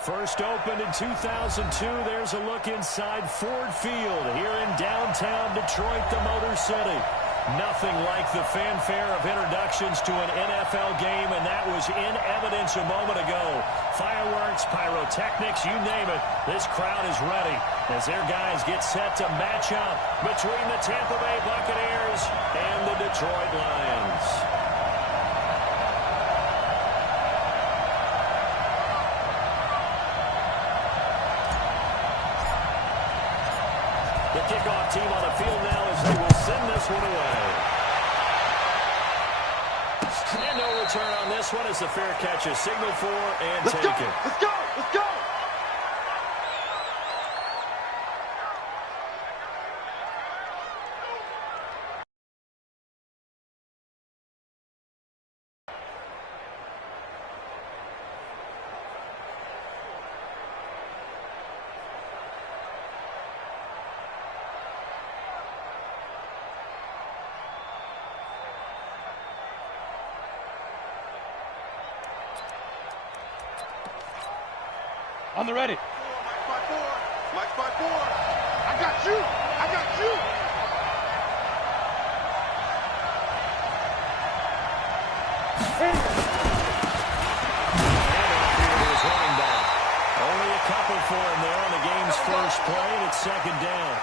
First opened in 2002, there's a look inside Ford Field here in downtown Detroit, the Motor City. Nothing like the fanfare of introductions to an NFL game, and that was in evidence a moment ago. Fireworks, pyrotechnics, you name it, this crowd is ready as their guys get set to match up between the Tampa Bay Buccaneers and the Detroit Lions. The kickoff team on the field now as they will send this one away. And no return on this one as the fair catch is signaled for and taken. Let's go! Let's go! On the ready. Mike by four. I got you. I got you. Here's running back. Only a couple for him there on the game's first play, and it's second down.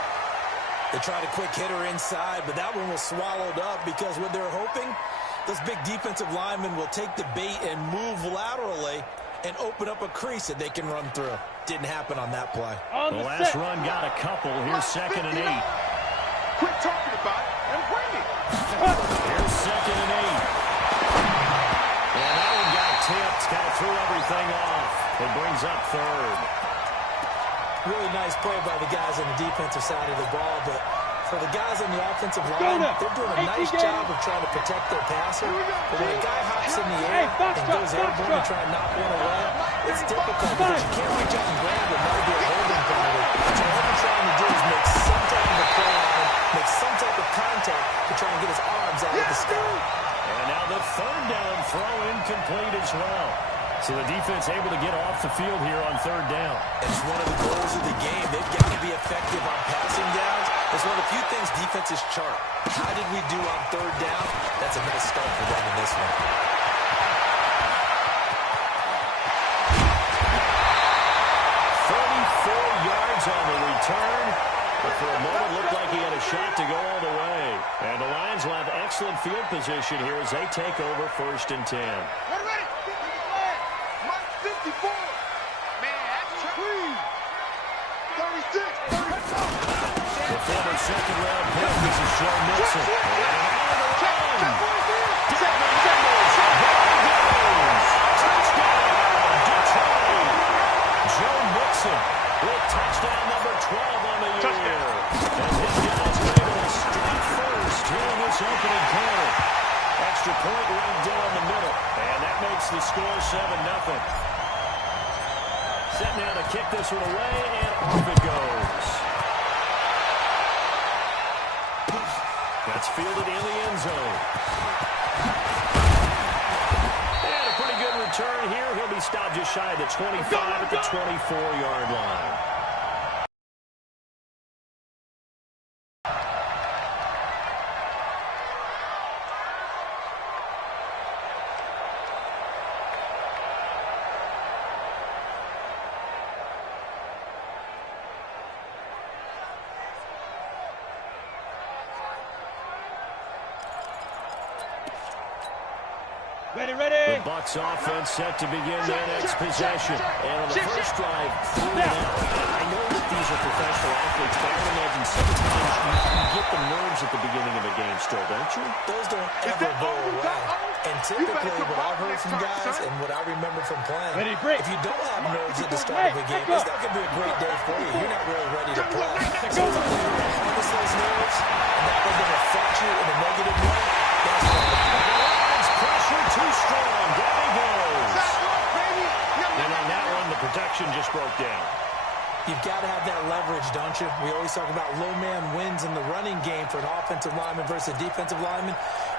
They tried a quick hitter inside, but that one was swallowed up because what they're hoping, those big defensive linemen will take the bait and move laterally and open up a crease that they can run through. Didn't happen on that play. The last run got a couple. Here's second and 8. Quit talking about it and bring it. Here's second and 8. And that one got tipped. Kind of threw everything off. It brings up third. Really nice play by the guys on the defensive side of the ball, but for the guys on the offensive line, they're doing a nice job of trying to protect their passer. But when a guy hops in the air and goes airborne and try and knock one away, it's difficult because you can't reach out and grab it. That would be a holding penalty. So what they're trying to do is make some type of play on him, make some type of contact to try and get his arms out of the sky. And now the third down throw incomplete as well. So the defense able to get off the field here on third down. It's one of the goals of the game. They've got to be effective on passing downs. It's one of the few things defenses chart. How did we do on third down? That's a nice start for them in this one. 34 yards on the return. But for a moment, looked like he had a shot to go all the way. And the Lions will have excellent field position here as they take over first and 10. Get ready. Mike 54. Man, that's clean. 36. The former second-round pick, this is Joe Mixon. Joe Mixon with touchdown number 12 on the year. And his guys are able to strike first here in this opening quarter. Extra point right down the middle. And that makes the score 7-0. Set now to kick this one away, and off it goes. That's fielded in the end zone. And a pretty good return here. He'll be stopped just shy of the 25 at the 24-yard line. Ready. The Bucs offense set to begin their next possession. And on the first drive, 3 and out. I know that these are professional athletes, but I can imagine sometimes you get the nerves at the beginning of a game still, don't you? Those don't ever go away. And typically what I've heard from guys and what I remember from playing, if you don't have nerves at the start of a game, it's not going to be a great day for you. You're not really ready to play. So if you're going to harness those nerves and that they're going to affect you in a negative way, that's what Pressure too strong. Down he goes. And on that one, the protection just broke down. You've got to have that leverage, don't you? We always talk about low man wins in the running game for an offensive lineman versus a defensive lineman.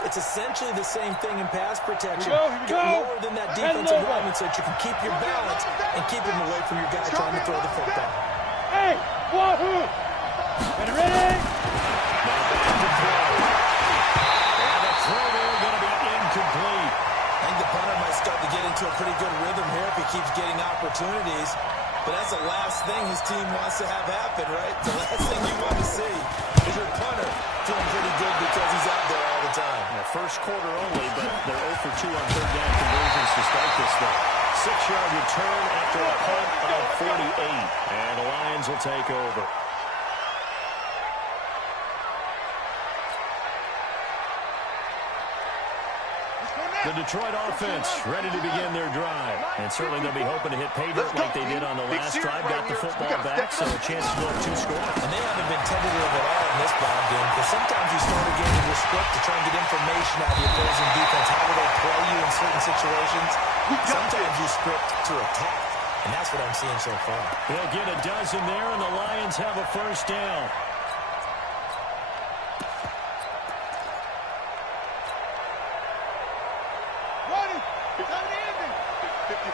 It's essentially the same thing in pass protection. Get lower than that defensive lineman so that you can keep your balance and keep him away from your guy trying to throw the football. Hey, wahoo! Ready? And the throw there going to be incomplete. I think the punter might start to get into a pretty good rhythm here if he keeps getting opportunities. But that's the last thing his team wants to have happen, right? The last thing you want to see is your punter feeling pretty good because he's out there all the time. Yeah, first quarter only, but they're 0 for 2 on third down conversions to start this thing. 6-yard return after a punt of 48. And the Lions will take over. The Detroit offense ready to begin their drive. And certainly they'll be hoping to hit pay dirt like they did on the last drive. Got the football back, so a chance to go up 2 scores. And they haven't been tentative at all in this ball game because sometimes you start a game with your script to try and get information out of the opposing defense. How will they play you in certain situations? Sometimes you script to attack, and that's what I'm seeing so far. They'll get a dozen there, and the Lions have a first down.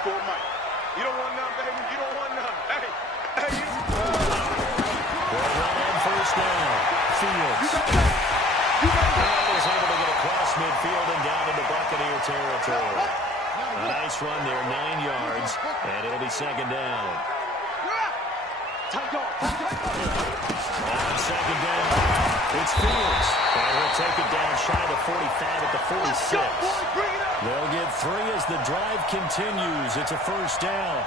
You don't want none, baby. You don't want none. Hey, you don't want They'll run on first down. Fields. Was able to get across midfield and down into Buccaneer territory. A nice run there, 9 yards, and it'll be second down. On second down, it's Fields. And he'll take it down shy of 45 at the 46. They'll get 3 as the drive continues. It's a first down.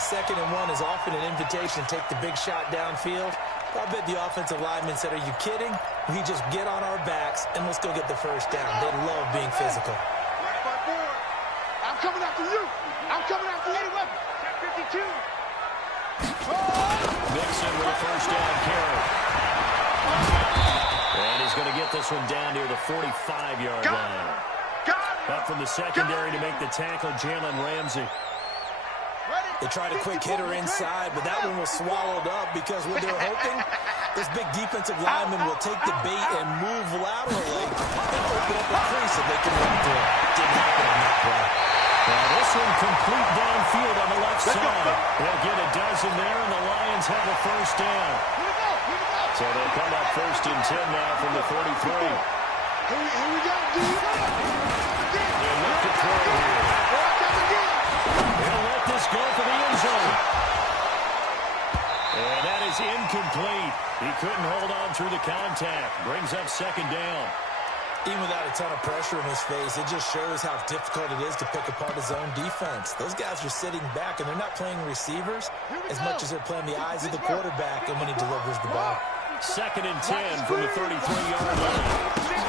2nd and 1 is often an invitation to take the big shot downfield. I bet the offensive lineman said, are you kidding? We just get on our backs and let's go get the first down. They love being physical. I'm coming after you. I'm coming after you. 52. Mixon with a first down carry. And he's going to get this one down near the 45-yard line. Up from the secondary to make the tackle, Jalen Ramsey. They tried a quick hitter inside, but that one was swallowed up because what they're hoping, this big defensive lineman will take the bait and move laterally and open up a crease so they can run through it. Didn't happen on that play. Now this one complete downfield on the left side. They'll get a dozen there, and the Lions have a first down. So they'll come up 1st and 10 now from the 43. Here we go, dude. They'll look to throw here. They'll let this go for the end zone. And that is incomplete. He couldn't hold on through the contact. Brings up second down. Even without a ton of pressure in his face, it just shows how difficult it is to pick apart his own defense. Those guys are sitting back, and they're not playing receivers as much as they're playing the eyes of the quarterback and when he delivers the ball. 2nd and 10 from the 33-yard line.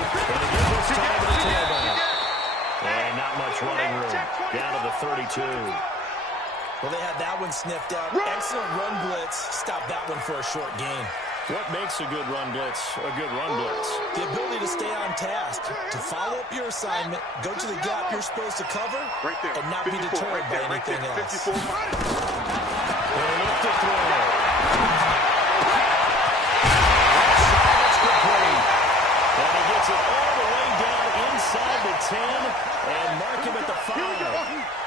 And again this time to the tailback. And not much running room. Down to the 32. Well, they had that one sniffed out. Excellent run blitz. Stop that one for a short gain. What makes a good run blitz a good run blitz? The ability to stay on task, to follow up your assignment, go to the gap you're supposed to cover, and not be deterred by anything else. They'll look to throw. And he gets it all the way down inside the 10 and mark him at the 5.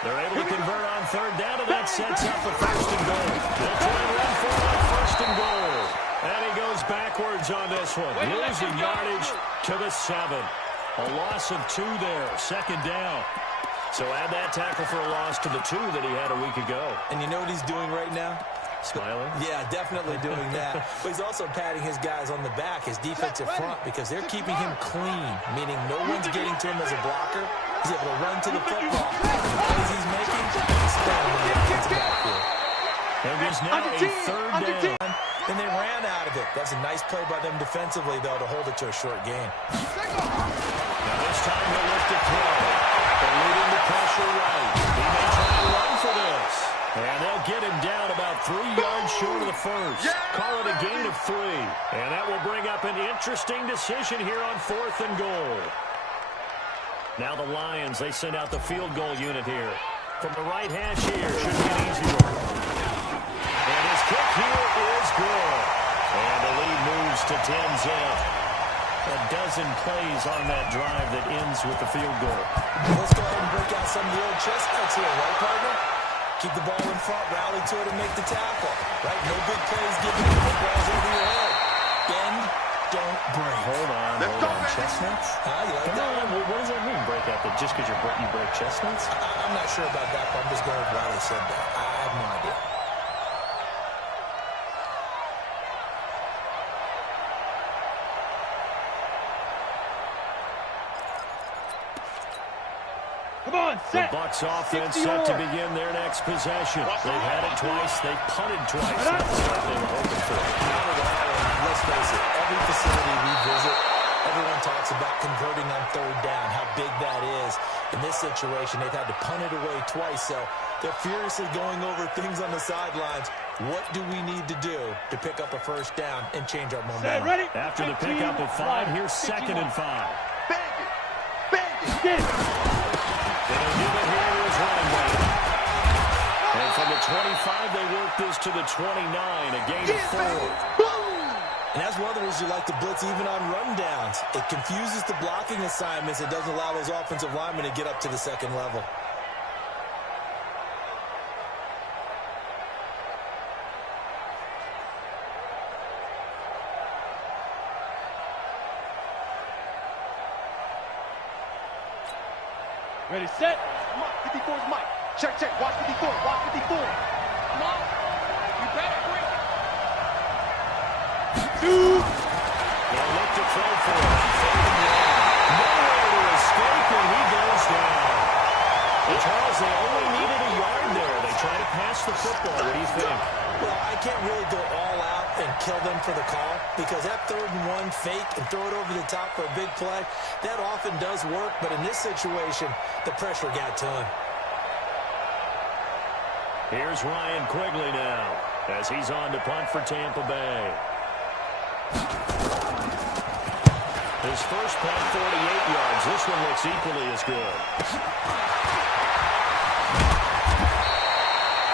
They're able to convert on third down, and that sets up a 1st and goal. They'll try and run for it on 1st and goal. And he goes backwards on this one, losing yardage to the 7. A loss of 2 there, 2nd down. So add that tackle for a loss to the 2 that he had a week ago. And you know what he's doing right now? Smiling? Yeah, definitely doing that. But he's also patting his guys on the back, his defensive front, because they're keeping him clean, meaning no one's getting to him as a blocker. He's able to run to the football. The plays he's making, he's throwing in the offensive backfield. There is now a 3rd down. Then they ran out of it. That's a nice play by them defensively, though, to hold it to a short gain. Now this time they'll look to throw. They're leading the pressure right. He may try to run for this. And they'll get him down about 3 yards short of the 1st. Call it a gain of 3. And that will bring up an interesting decision here on 4th and goal. Now the Lions, they send out the field goal unit here. From the right hash here, should be an easy one. And his kick here is good. And the lead moves to 10-zip. A dozen plays on that drive that ends with the field goal. Let's go ahead and break out some of the old chestnuts here, right, partner? Keep the ball in front, rally to it, and make the tackle. Right? No big plays given up. The ball's over your head. Bend, don't break. Hold on. Chestnuts? You like that one? What does that mean, break out? That just because you break chestnuts? I'm not sure about that, but I'm just going with why they said that. I have no idea. Come on, set. The Bucs offense set to begin their next possession. They've had it twice. They punted twice. That's what they were hoping for. Let's face it, every facility we visit, everyone talks about converting on third down, how big that is. In this situation, they've had to punt it away twice, so they're furiously going over things on the sidelines. What do we need to do to pick up a first down and change our momentum? Ready? After the pickup of 5, here's 2nd and 5. Get it. They'll give it here to his running back. And from the 25, they work this to the 29, a gain of 4. And that's one of the reasons you like to blitz even on rundowns. It confuses the blocking assignments. It doesn't allow those offensive linemen to get up to the second level. Ready, set. Come on, 54 is Mike. Check. Watch 54. Watch 54. Come on. You better quick. 2. They'll look to throw for it. Nowhere to escape, and he goes down. And Charles, they only needed a yard there. They try to pass the football. What do you think? Well, I can't really go all out and kill them for the call because that 3rd and 1 fake and throw it over the top for a big play, that often does work. But in this situation, the pressure got to him. Here's Ryan Quigley now as he's on to punt for Tampa Bay. His first punt, 48 yards. This one looks equally as good.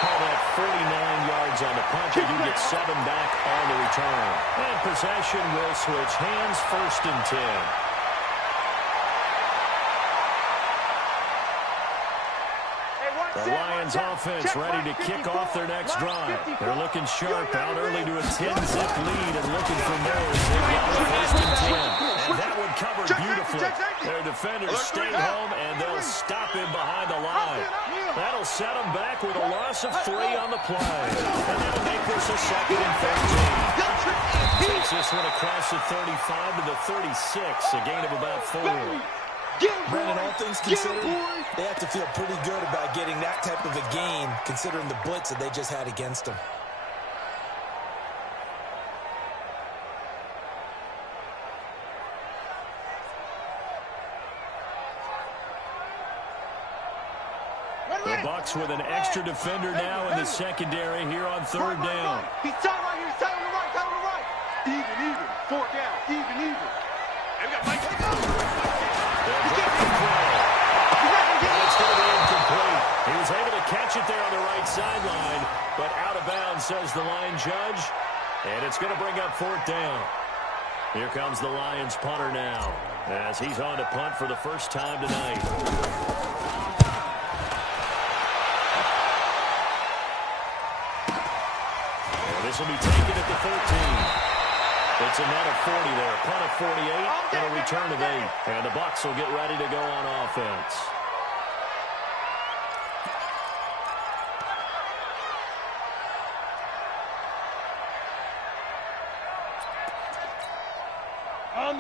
Call that 49 yards on the punt. They do get 7 back on the return. And possession will switch hands, 1st and 10. The Lions offense ready to kick off their next drive. They're looking sharp, out early to a 10-zip lead and looking for more as they got a 1st and 10. And that one covered beautifully. Their defenders stay home, and they'll stop him behind the line. That'll set them back with a loss of 3 on the play. And that'll make this a 2nd and 13. Takes this one across the 35 to the 36, a gain of about 4. Brandon, all things considered, they have to feel pretty good about getting that type of a gain, considering the blitz that they just had against them. The Bucs with an extra defender now in the secondary here on 3rd down. He's tight right here. He's tight on the right. Even. 4 down. Even. And we got Mike. It's going to be incomplete. He was able to catch it there on the right sideline, but out of bounds, says the line judge. And it's going to bring up 4th down. Here comes the Lions punter now, as he's on to punt for the first time tonight. And this will be taken at the 13. It's a net of 40 there. Punt of 48 and a return of 8. And the Bucs will get ready to go on offense.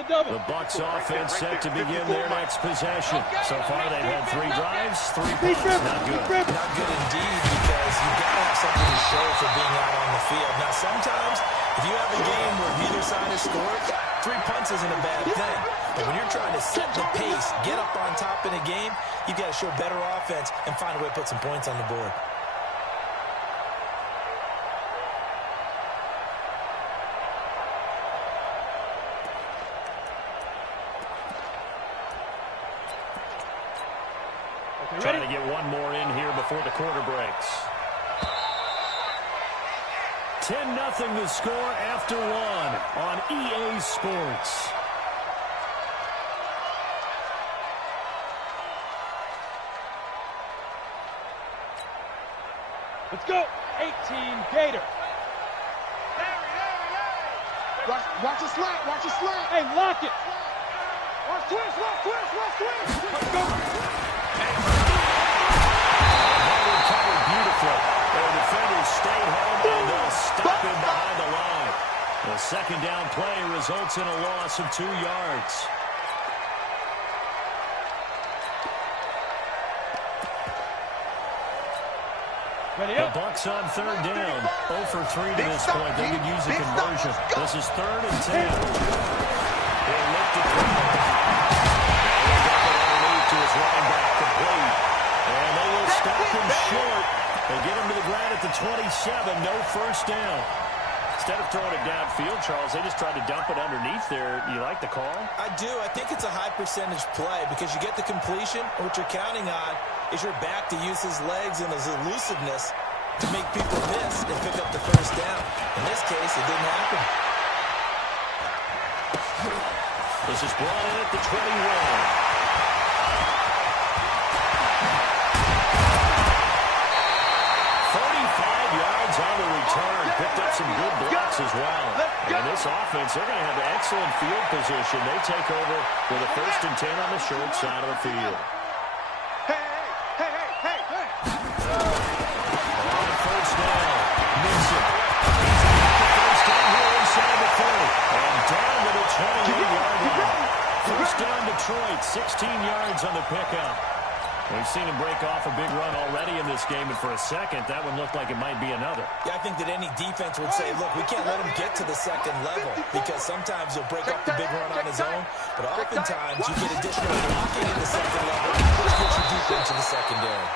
The Bucs offense set to begin their next possession. So far they've had 3 drives, 3 punts. Not good. Not good indeed, because you've got to have something to show for being out on the field. Now, sometimes if you have a game where neither side has scored, 3 punts isn't a bad thing. But when you're trying to set the pace, get up on top in a game, you've got to show better offense and find a way to put some points on the board. Trying to get one more in here before the quarter breaks. 10-0 the score after 1 on EA Sports. Let's go. 18 Gator. Watch a slant. Watch a slant. Hey, lock it. Watch twist. Watch twist. Watch twist. Let's go. Covered beautifully. The defenders stayed home, and they'll stop him behind the line. The second down play results in a loss of 2 yards. The Bucs on third down. 0 for 3 to this point. They could use a conversion. This is 3rd and 10. They look to throw. They got it underneath to his running back, complete. And they will stop him short. They get him to the ground at the 27. No first down. Instead of throwing it downfield, Charles, they just tried to dump it underneath there. You like the call? I do. I think it's a high percentage play because you get the completion, and what you're counting on is your back to use his legs and his elusiveness to make people miss and pick up the first down. In this case, it didn't happen. This is brought in at the 21. 45 yards on the return. Picked up some good blocks as well. And this offense, they're going to have excellent field position. They take over with a 1st and 10 on the short side of the field. On first down, Nixon. First down here inside the 30. And down to the 28-yard line. First down Detroit, 16 yards on the pickup. We've seen him break off a big run already in this game, and for a second, that one looked like it might be another. Yeah, I think that any defense would say, look, we can't let him get to the second level because sometimes he'll break up the big run on his own, but oftentimes you get additional blocking in the second level, which gets you deep into the secondary.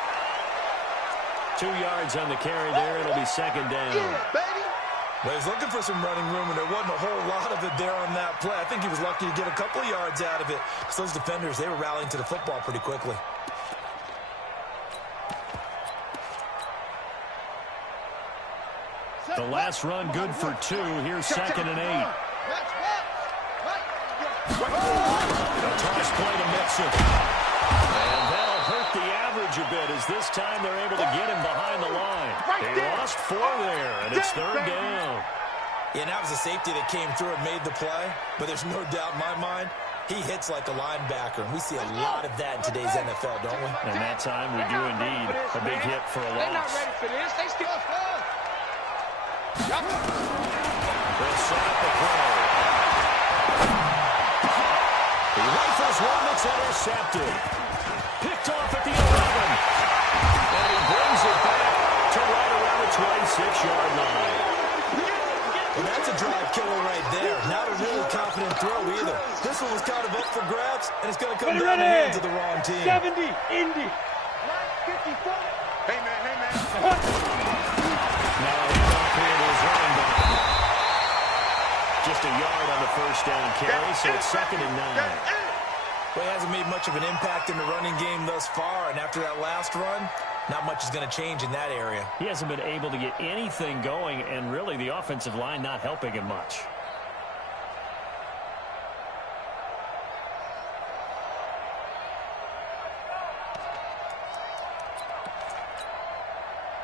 2 yards on the carry there. It'll be second down. Well, he's looking for some running room, and there wasn't a whole lot of it there on that play. I think he was lucky to get a couple of yards out of it because those defenders, they were rallying to the football pretty quickly. The last run good for 2. Here's 2nd and 8. A toss play to Mixon. And that'll hurt the average a bit as this time they're able to get him behind the line. They lost 4 there, and it's 3rd down. Yeah, and that was a safety that came through and made the play, but there's no doubt in my mind he hits like a linebacker, and we see a lot of that in today's NFL, don't we? And that time we do indeed. A big hit for a loss. They're not ready for this. They still They'll set up the play. He rifles one that's intercepted. Picked off at the 11. And he brings it back to right around the 26-yard line. Well, that's a drive killer right there. Not a really confident throw either. This one was kind of up for grabs, and it's going to come down the hands of the wrong team. 70, Indy. 54. Hey, man. Now he's up here to his running back. Just a yard on the first down carry, so it's 2nd and 9. Well, he hasn't made much of an impact in the running game thus far, and after that last run, not much is going to change in that area. He hasn't been able to get anything going, and really the offensive line not helping him much.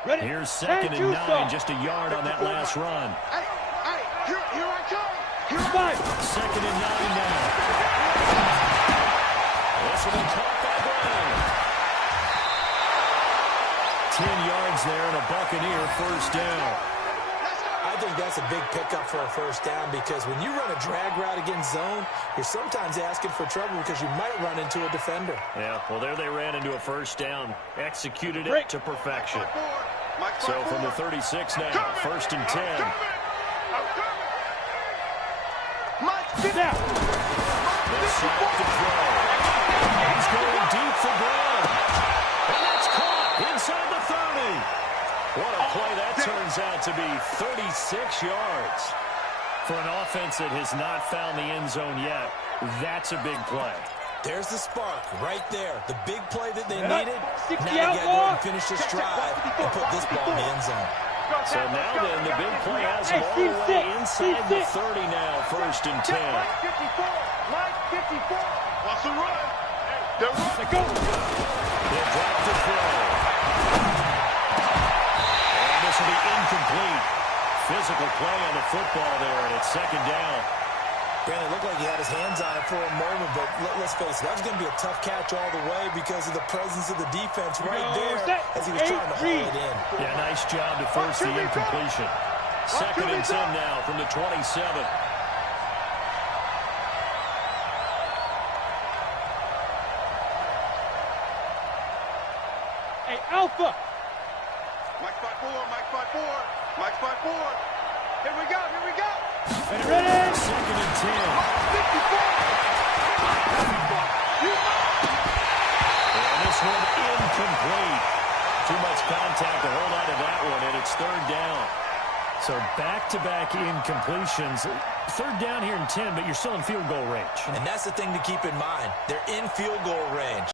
Ready? Here's 2nd and 9, just a yard on that last run. Hey, here I come. Here I Five. 2nd and 9 now. This will be caught by Brown. 10 yards there and a Buccaneer first down. I think that's a big pickup for a first down because when you run a drag route against zone, you're sometimes asking for trouble because you might run into a defender. Yeah, well, there they ran into a first down. Executed it to perfection. So from the 36 now, 1st and 10. Now. They'll snap to throw. He's going deep for Brown. And that's caught inside the 30. What a play that turns out to be, 36 yards. For an offense that has not found the end zone yet, that's a big play. There's the spark right there. The big play that they needed. Now they got to go and finish this drive and put this ball in the end zone. So now then, the big play has them all the way inside the 30 now, 1st and 10. What's the run? They're running. Go. They'll drop the throw. will be incomplete. Physical play on the football there, and it's second down. Brandon, it looked like he had his hands on it for a moment, but let's face it, that was going to be a tough catch all the way because of the presence of the defense right there as he was trying to haul it in. Yeah, nice job to force the incompletion. Second and 10 now from the 27. Hey, Alpha! Mike 5-4, Mike 5-4, Mike 5-4. Here we go, here we go. Ready? Second and 10. And this one incomplete. Too much contact to hold on to that one, and it's third down. So back-to-back incompletions. Third down here in 10, but you're still in field goal range. And that's the thing to keep in mind. They're in field goal range.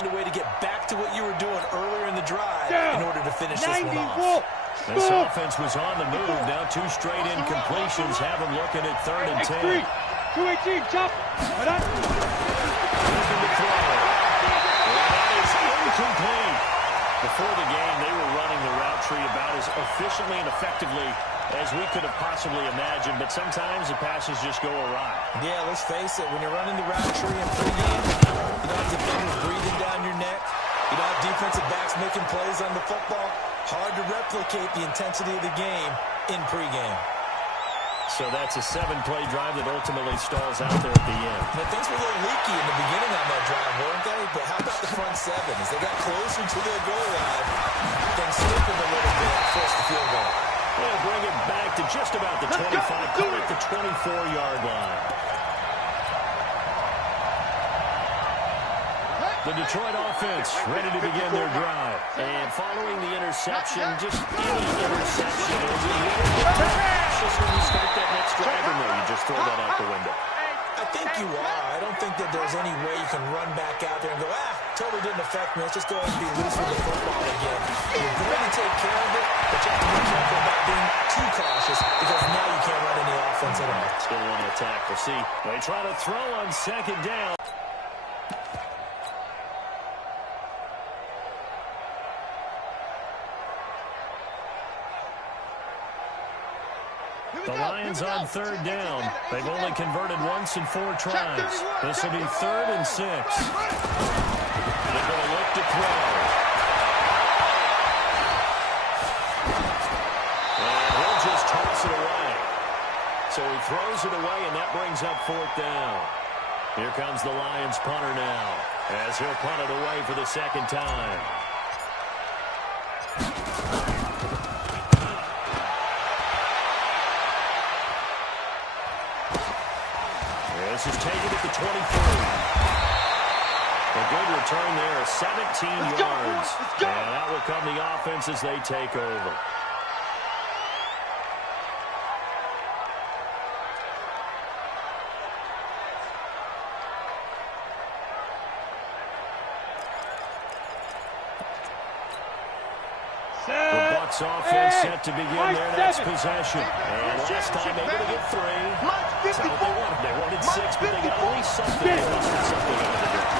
A way to get back to what you were doing earlier in the drive in order to finish this one off. This offense was on the move. Now two straight incompletions have them looking at third and 10. 218, chop. Looking to throw. And that is incomplete. Before the game, they were running the route tree about as efficiently and effectively as we could have possibly imagined, but sometimes the passes just go awry. Yeah, let's face it. When you're running the route tree in pregame, you don't have defenders breathing down your neck. You don't have defensive backs making plays on the football. Hard to replicate the intensity of the game in pregame. So that's a 7-play drive that ultimately stalls out there at the end. Now, things were a little leaky in the beginning on that drive, weren't they? But how about the front seven? As they got closer to their goal line, things slippered a little bit and forced the field goal. They'll bring it back to just about the 25, call it the 24-yard line. The Detroit offense ready to begin their drive. And following the interception, just any interception is a little bit cautious when you start that next drive, or no, you just throw that out the window. I think you are. I don't think that there's any way you can run back out there and go, totally didn't affect me. Let's just go ahead and be loose with the football again. You're going to take care of it, but you have to be careful about being too cautious because now you can't run any offense at all. Still want to attack. We'll see. They try to throw on second down. The Lions on third down. They've only converted once in 4 tries. This will be 3rd and 6. They're going to look to throw. And he'll just toss it away. So he throws it away, and that brings up 4th down. Here comes the Lions punter now, as he'll punt it away for the second time. This is taken at the 23. A good return there, 17 yards. And that will come the offense as they take over. The Bucs offense set to begin their next possession. And last time able to get 3. That's how they wanted. They wanted 6, but they got at least something. They listed something on the ground.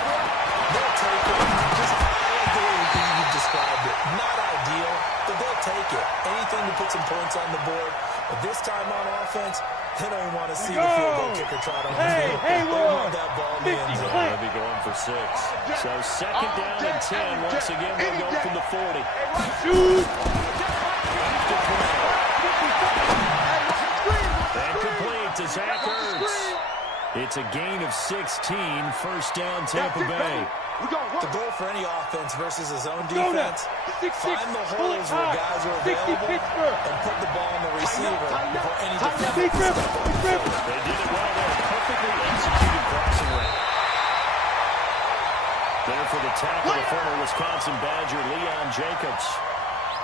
They'll take it. Just I like the way you described it. Not ideal, but they'll take it. Anything to put some points on the board. But this time on offense, they don't even want to see the field goal kicker try to Hey, they want that ball in the end zone. They'll be going for 6. So second down and 10. Once again, they'll go from the 40. Shoot! And complete to Zach Ertz. It's a gain of 16. First down, Tampa Bay. The goal for any offense versus a zone defense, find the holes where guys are available and put the ball on the receiver before any defender can step on the field. They did it well there. Perfectly executed crossing route. There for the tackle, the former Wisconsin Badger, Leon Jacobs.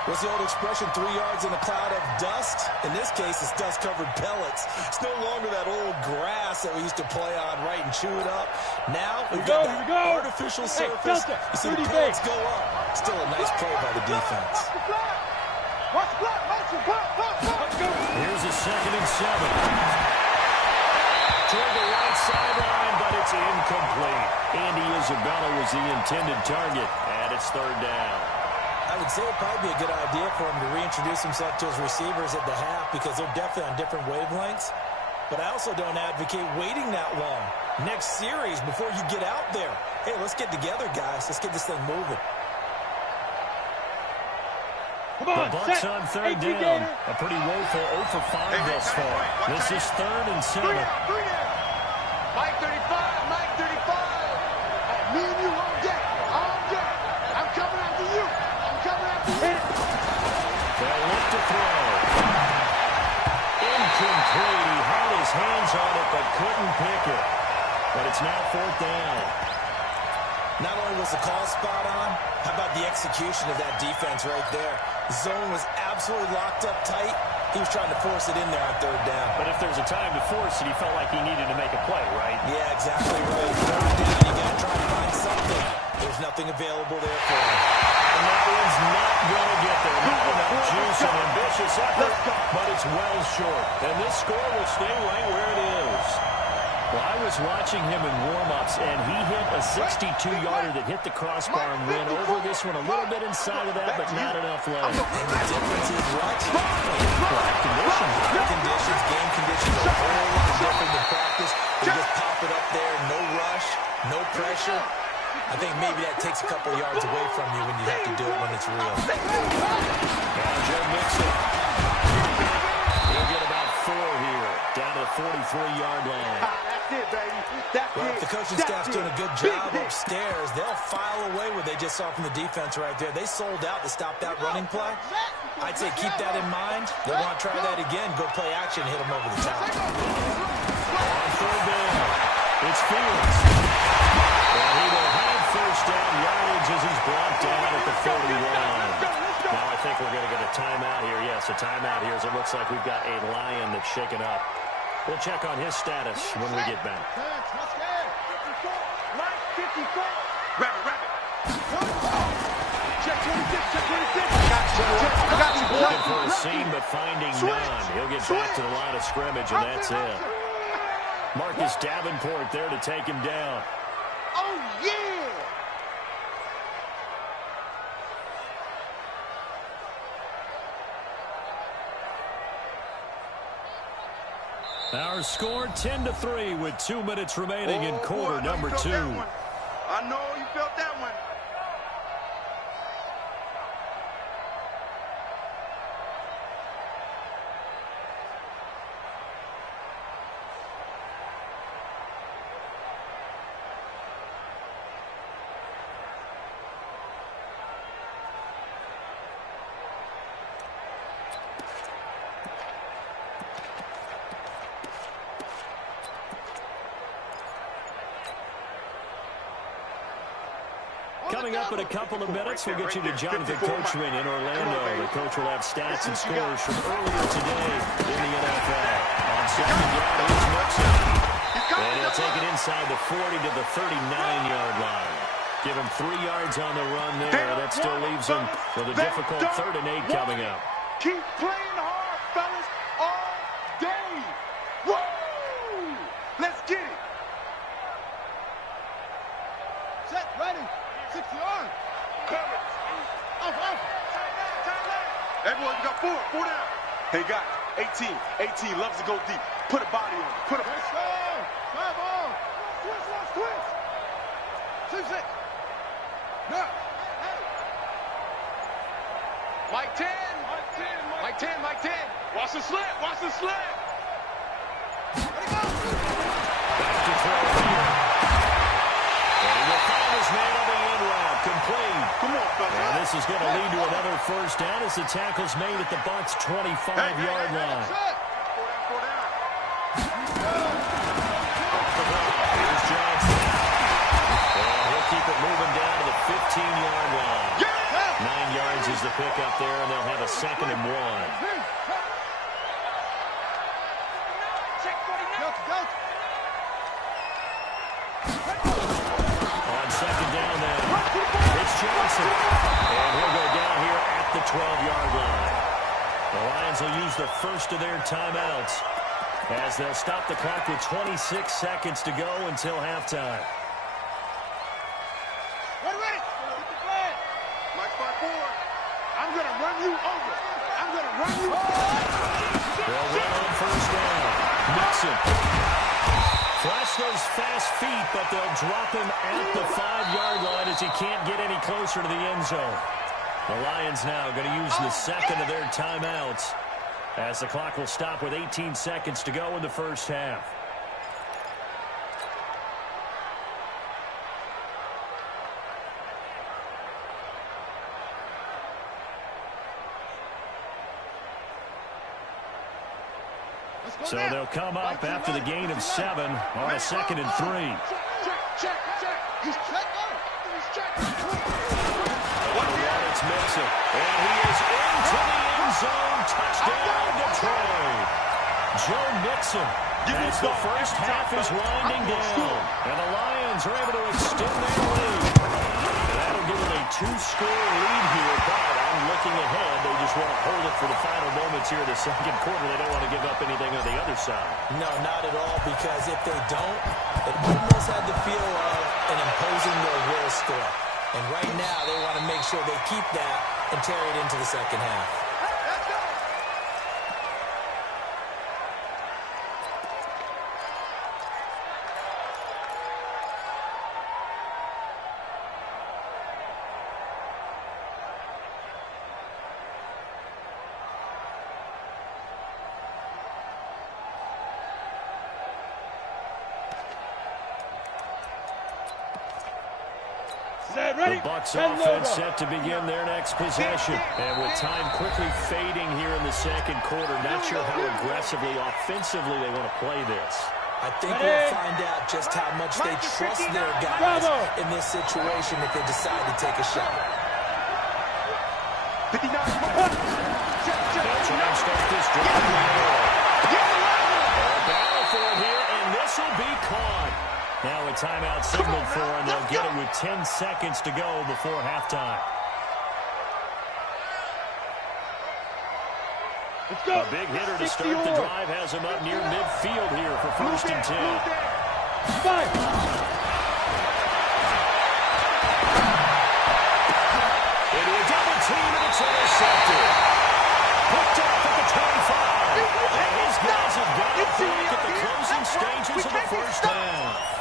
What's the old expression, 3 yards in a cloud of dust? In this case, it's dust-covered pellets. It's no longer that old grass that we used to play on, right, and chew it up. Now, we've got that artificial surface. You see the pellets go up. Still a nice play by the defense. Here's a 2nd and 7. Toward the right sideline, but it's incomplete. Andy Isabella was the intended target, and it's 3rd down. I would say it'd probably be a good idea for him to reintroduce himself to his receivers at the half because they're definitely on different wavelengths. But I also don't advocate waiting that long. Next series, before you get out there. Hey, let's get together, guys. Let's get this thing moving. Come on, the Bucs set. on third down. A pretty woeful 0 for 5 thus far. This is 3rd and 7. Mike 35, Mike 35. Me and you on deck, on deck. I'm coming after you. I'm coming after you. They'll look to throw. Incomplete. He had his hands on it but couldn't pick it. But it's now 4th down. Not only was the call spot on, how about the execution of that defense right there? Zone was absolutely locked up tight. He was trying to force it in there on 3rd down. But if there's a time to force it, he felt like he needed to make a play, right? Yeah, exactly right. 3rd down, you got to try to find something. There's nothing available there for him. And that one's not going to get there. Not enough juice and ambitious effort, but it's well short. And this score will stay right where it is. Well, I was watching him in warm-ups, and he hit a 62-yarder that hit the crossbar and went over this one a little bit inside of that, but not enough left. And the difference is what? Conditions. Conditions, game conditions are a whole lot different than practice. They just pop it up there, no rush, no pressure. I think maybe that takes a couple of yards away from you when you have to do it when it's real. Joe Mixon. He'll get about 4 here, down to the 43-yard line. That's it, baby. That's Well, it. if the coaching staff's doing a good job upstairs, they'll file away what they just saw from the defense right there. They sold out to stop that running play. I'd say keep that in mind. They'll want to try that again. Go play action, hit them over the top. On 3rd down, it's Fields. And he will have 1st down yardage as he's brought down at the 41. Now I think we're going to get a timeout here. Yes, a timeout here as it looks like we've got a Lion that's shaken up. We'll check on his status when we get back. Mike 54. Rabbit. Check 26, check 26. I got you. Looking for a seam, but finding none. He'll get back to the line of scrimmage, and that's it. Marcus Davenport there to take him down. Oh, yeah. Our score 10-3 with 2 minutes remaining in quarter number 2. I know you felt that one. Coming up in a couple of minutes, we'll get you to Jonathan Coachman in Orlando. The coach will have stats and scores from earlier today in the NFL. On 2nd down, here's Mixon. And he'll take it inside the 40 to the 39-yard line. Give him 3 yards on the run there. That still leaves him with a difficult 3rd and 8 coming up. Keep playing hard, fellas, all day. Woo! Let's get it. Set, ready. 60 yards. Cover. Alpha. Everyone, you got 4 down. Hey, guys, 18 loves to go deep. Put a body on it. Put a... Let's go. Come on. Switch. 6. Now. Mike 10. Mike 10. Watch the slip. Back to throw here. And he will find his man on the end route. Complete. Come on, fellas. And this is going to lead to another 1st down as the tackle's made at the Bucs' 25-yard line. Four down. Here's Johnson. And he'll keep it moving down to the 15-yard line. 9 yards is the pickup there, and they'll have a 2nd and 1. On 2nd down then, it's Johnson. And he'll go down here at the 12-yard line. The Lions will use the first of their timeouts as they'll stop the clock with 26 seconds to go until halftime. Ready. Mike 5-4. going to run you over. I'm going to run you over. They'll run on first down. Mixon. Flash those fast feet, but they'll drop him at the 5-yard line as he can't get any closer to the end zone. The Lions now going to use the second of their timeouts as the clock will stop with 18 seconds to go in the first half. So they'll come up after the gain of 7 on a 2nd and 3. Check. He's checked on it. He's checked. It's Mixon. And he is into the end zone. Touchdown, Detroit. Joe Mixon as the first half is winding down. And the Lions are able to extend their lead. That'll give them a 2-score lead here, but I'm looking ahead. They just want to hold it for the final moments here in the second quarter. They don't want to give up anything on the other side. No, not at all, because if they don't, it almost had the feel of an imposing their will score. And right now, they want to make sure they keep that and carry it into the second half. The Bucs offense set to begin their next possession. And with time quickly fading here in the second quarter, not sure how aggressively, offensively they want to play this. I think we'll find out just how much they trust their guys in this situation if they decide to take a shot. 59. They'll try and start this drive in the middle. They'll battle for it here, and this will be caught. Now a timeout signaled for, and they'll get it with 10 seconds to go before halftime. A big hitter to start the drive has him up near midfield here for 1st and 10. Into a double team, and it's intercepted. Picked up at the 25. And his guys have got it back at the closing stages of the first half.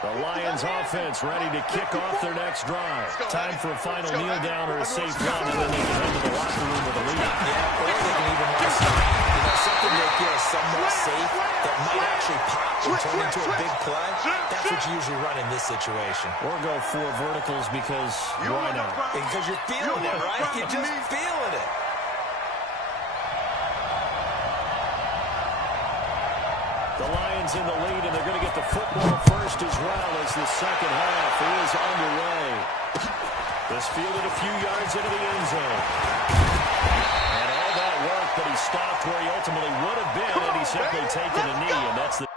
The Lions offense ready to kick off their next drive. Time for a final kneel down or a safe run, and then they can head to the locker room with a lead. Yeah, or they can even run something they feel somewhat safe that might actually pop and turn into a big play. That's what you usually run in this situation. Or go 4 verticals because why not? Because you're feeling it, right? You're just feeling it. The Lions in the lead, and they're going to get the football first as well as the second half is underway. This fielded a few yards into the end zone. And all that work, but he stopped where he ultimately would have been had he simply taken a knee, and that's the...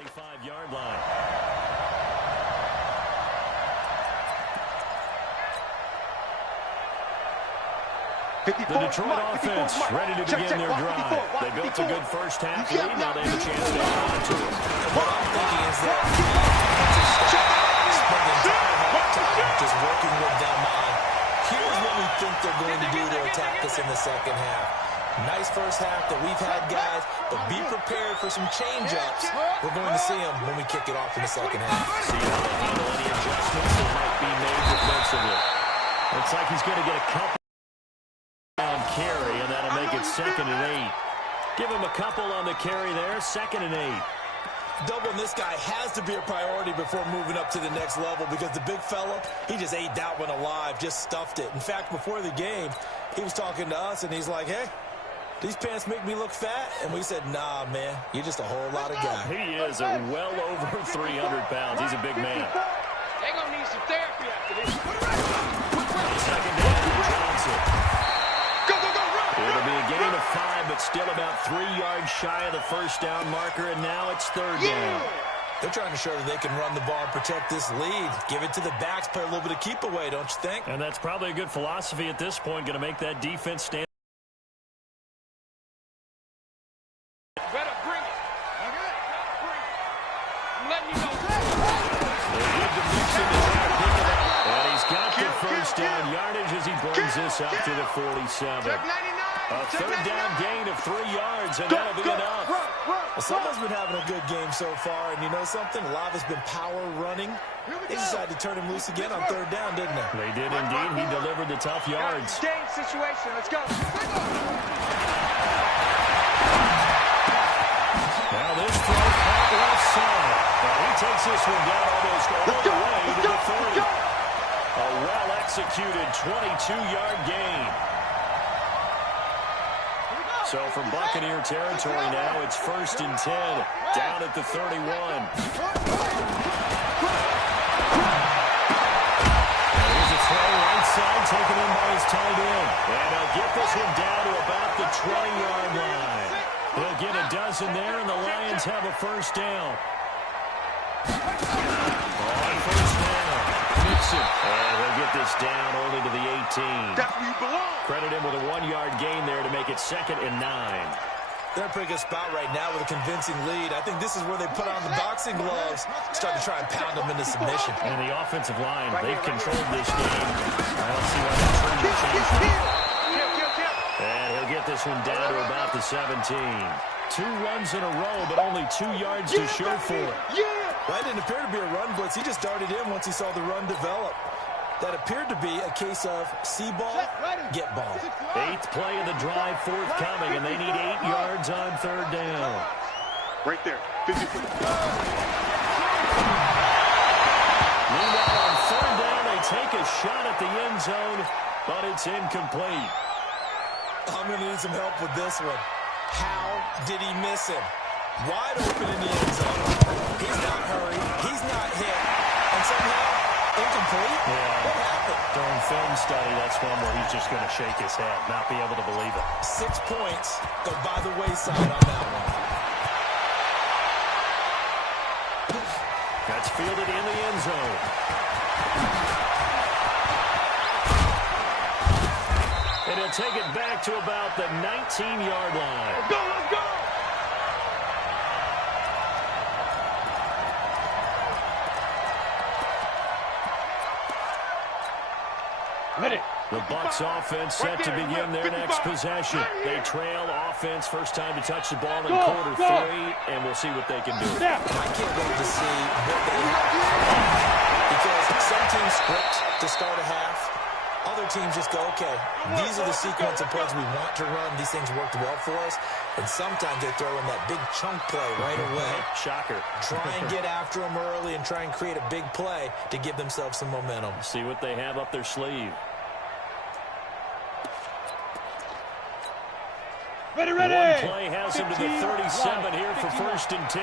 ...25-yard line. The Detroit offense ready to begin their drive. They built a good first half lead. Now they have a chance to hold on to it. What I'm thinking is that spend the entire halftime just working with them on, here's what we think they're going to do to attack us in the second half. Nice first half that we've had, guys, but be prepared for some change-ups. We're going to see them when we kick it off in the second half. See how they handle any adjustments that might be made defensively. Looks like he's going to get a couple down carry, and that'll make it 2nd and 8. Give him a couple on the carry there, 2nd and 8. Doubling this guy has to be a priority before moving up to the next level because the big fella, he just ate that one alive, just stuffed it. In fact, before the game, he was talking to us, and he's like, hey, these pants make me look fat. And we said, nah, man, you're just a whole lot of guy. He is a well over 300 pounds. He's a big man. They're going to need some therapy after this. Second down for Johnson. Go, go, go, run! It'll be a gain of 5, but still about 3 yards shy of the first down marker, and now it's third down. They're trying to show that they can run the ball and protect this lead. Give it to the backs, play a little bit of keep away, don't you think? And that's probably a good philosophy at this point, going to make that defense stand. Better bring it. I'm letting you know. And he's got the first down yardage as he brings this up to the 47. Check 99. A third down gain of 3 yards, and that'll be enough. Well, someone's been having a good game so far, and you know something? A lot has been power running. They decided to turn him loose again on third down, didn't they? They did indeed. He delivered the tough yards. Game situation. Let's go. Now this throw caught left side. Now he takes this one down almost all the way to the 30. A well-executed 22-yard gain. So from Buccaneer territory now, it's 1st and 10, down at the 31. Here's a throw right side, taken in by his tight end. And he'll get this one down to about the 20-yard line. He'll get a dozen there, and the Lions have a first down. On first down, Mixon. And he'll get this down only to the 18. That's where you belong. Credit him with a 1-yard gain there to make it 2nd and 9. They're in a pretty good spot right now with a convincing lead. I think this is where they put on the boxing gloves, start to try and pound them into submission. And the offensive line, they've controlled this game. I don't see why that trend will change. And he'll get this one down to about the 17. 2 runs in a row, but only 2 yards to show for it. That didn't appear to be a run blitz. He just darted in once he saw the run develop. That appeared to be a case of see ball, get ball. 8th play of the drive forthcoming, and they need 8 yards on third down. Right there. 50. Meanwhile, on third down, they take a shot at the end zone, but it's incomplete. I'm going to need some help with this one. How did he miss him? Wide open in the end zone. He's not hurried. He's not hit. And somehow, incomplete? Yeah. What happened? During film study, that's one where he's just going to shake his head, not be able to believe it. 6 points go by the wayside on that one. That's fielded in the end zone. And he'll take it back to about the 19-yard line. Let's go, let's go. The Bucs offense set to begin their next possession. They trail offense, first time to touch the ball in quarter 3, and we'll see what they can do. I can't wait to see what they have. Because some teams script to start a half. Other teams just go, okay, these are the sequence of plays we want to run. These things worked well for us. And sometimes they throw in that big chunk play right away. Shocker. Try and get after them early and try and create a big play to give themselves some momentum. See what they have up their sleeve. Ready. One play has him to the 37 here for 1st and 10.